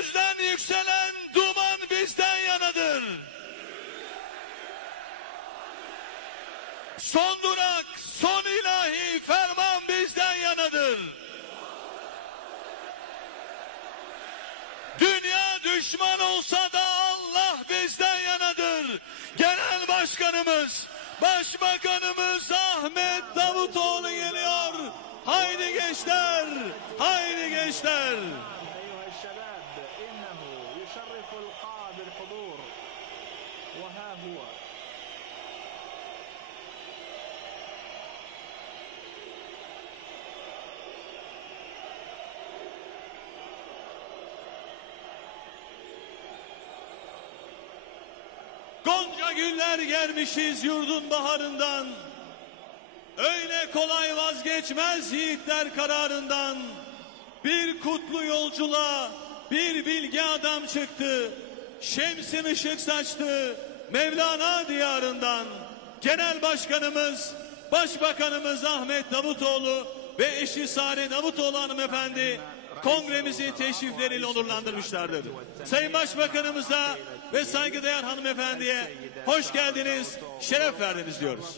Göğsümüzden yükselen duman bizden yanadır. Son durak, son ilahi ferman bizden yanadır. Dünya düşman olsa da Allah bizden yanadır. Genel Başkanımız, Başbakanımız Ahmet Davutoğlu geliyor. Haydi gençler, haydi gençler. أيها الشباب إنه يشرف القاء بالحضور وها هو Gonca güller germişiz yurdun baharından. Öyle kolay vazgeçmez yiğitler kararından. Bir kutlu yolculuğa bir bilge adam çıktı. Şemsin ışık saçtı Mevlana diyarından. Genel Başkanımız, Başbakanımız Ahmet Davutoğlu ve eşi Sare Davutoğlu hanımefendi kongremizi teşrifleriyle onurlandırmışlardır. Sayın Başbakanımıza ve saygıdeğer hanımefendiye hoş geldiniz, şeref verdiniz diyoruz.